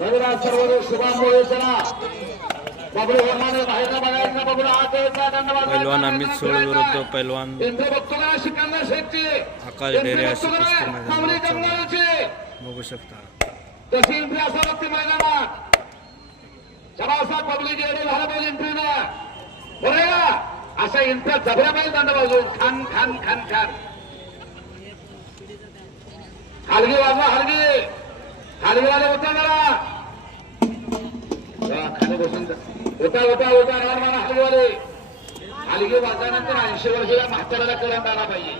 रविराज सर्व शुभाम मोळे चला बबलू वर्माने बाहेरनं बघायचं बबलू आत यायचा दंडवाद पैलवान अमित सोळ विरुद्ध पैलवान. इंद्र बघतो आकाश डेरे अशी कुस्ती बघू शकता. तशी एंट्री असा लागते मैदानात. पब्लिक एवढे झालं पाहिजे बरं का अशा एंट्र्या जबऱ्या पाहिजे दंड बाजू खान खान खान खान. हलगी वाजवा हलगी. हलगीवाले होता जरा. खाली बसून होता होता होता राड मारा हलगीवाले हलगी वाजल्यानंतर ऐंशी वर्षाला म्हाताऱ्याला करंट आला पाहिजे.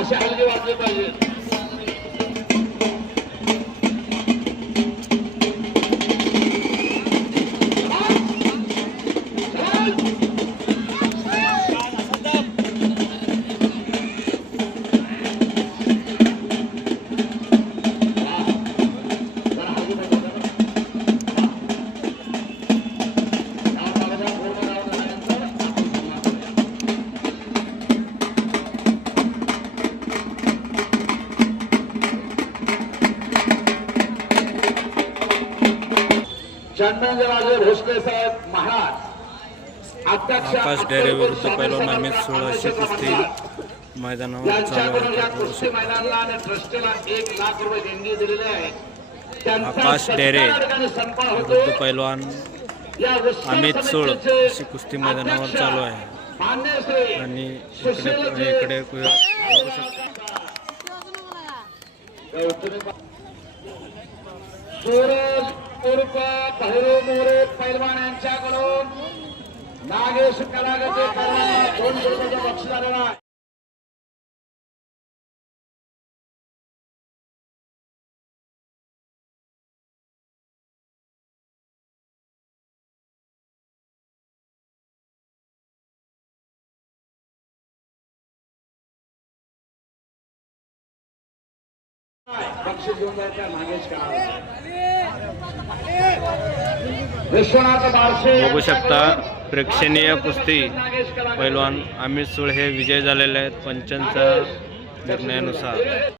असे हलगे वाजले पाहिजे. चंदनराजे भोसले साहेब महाराज आकाश डेरे विरुद्ध पैलवान अमित सोळ अशी कुस्ती मैदानावर चालू या कुस्ती. मैदानाला आणि ट्रस्टला एक लाख रुपये देणगी दिलेले आहे. आकाश डेरे. विरुद्ध कुस्ती अमित सोळ अशी कुस्ती मैदानावर चालू आहे. आणि इकडे इकडे शकता सूरज भैरू मोरे पैलवान यांच्याकडून नागेश कलागते पैलवानाला दोन रुपयाचं बक्षीस आलेलं बघू शकता प्रेक्षणीय कुस्ती पैलवान अमित सुळ हे विजय झालेले आहेत पंचांच्या निर्णयानुसार.